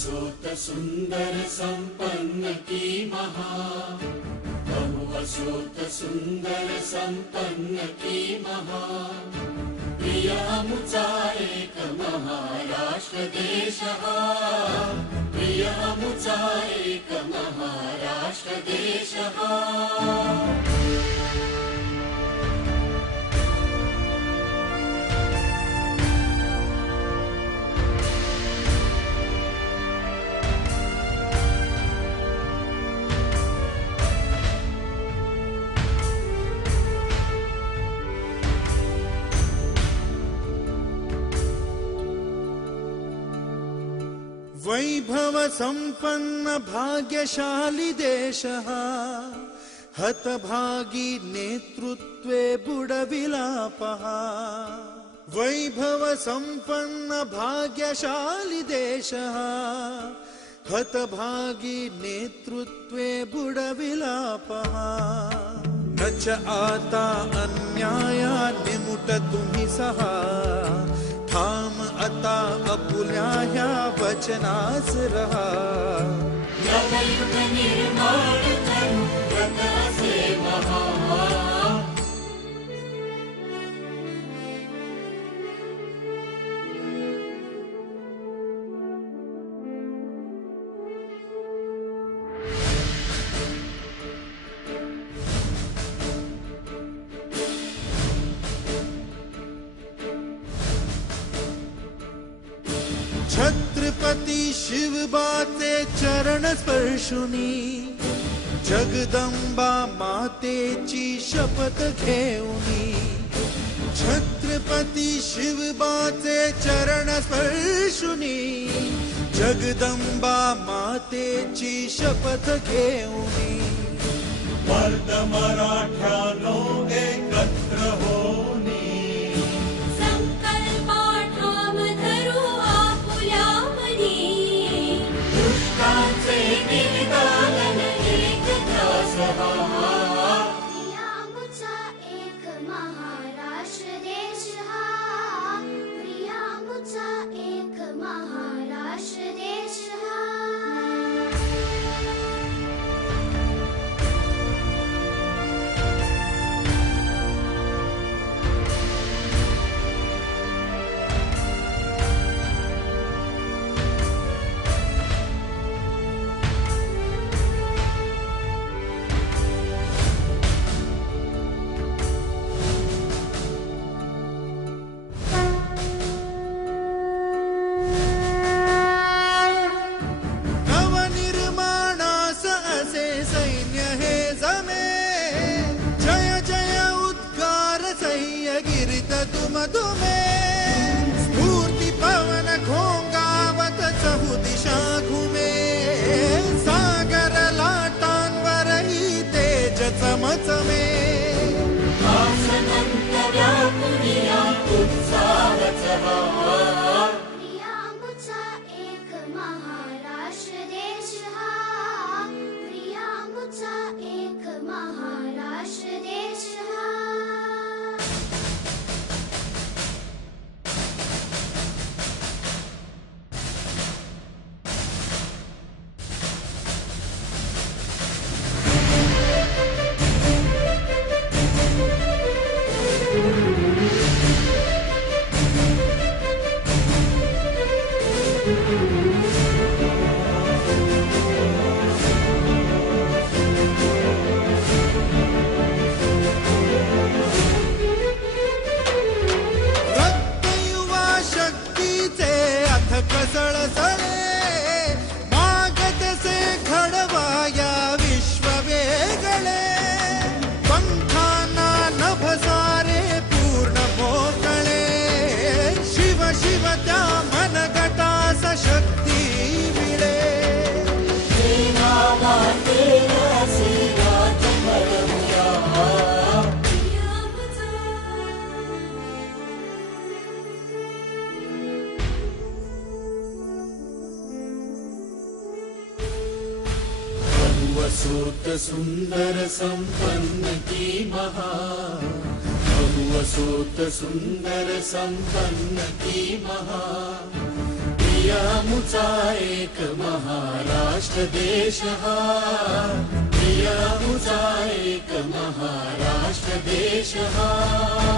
बहुवसोत सुंदर संपन्न की महा, बहुवसोत सुंदर संपन्न की महा, प्रिय अमुचा एक महाराष्ट्र देश हा, प्रिय अमुचा एक महाराष्ट्र देश हा। वैभव संपन्न भाग्यशाली देशः, हतभागी नेतृत्वे बुडविलापः। वैभव संपन्न भाग्यशाली देशः, हतभागी नेतृत्वे बुडविलापः। न च आता अन्याया निमुट तुम्ही सहा, ठाम आता अपुल्या ह्या वचनास रहा। नवयुग निर्माण करू व्रत असे महा, छत्रपती शिवबाचे चरण स्पर्शुनी, जगदंबा मातेची शपथ घेऊनी। छत्रपती शिवबाचे चरण स्पर्शुनी, जगदंबा मातेची शपथ घेऊनी। मर्द मराठ्यानो एकत्र होनी, निदान एक ध्यास हा। प्रिय अमुचा एक महाराष्ट्र देश हा, प्रिय अमुचा एक महाराष्ट्र देश हा। स्फूर्ति पवन घोंगावत चहु दिशा घुमे, सागर लाटांवरही तेज चमचमे। आसनंत व्यापुनिया उत्साहच हा, प्रिय अमुचा एक महाराष्ट्र देश हा, प्रिय अमुचा एक महाराष्ट्र देश हा। बहुवसोत सुंदर संपन्न की महा, बहुवसोत सुंदर संपन्न की महा, प्रियामुचा एक महाराष्ट्र देश हा प्रियामुचा एक महाराष्ट्र देश हा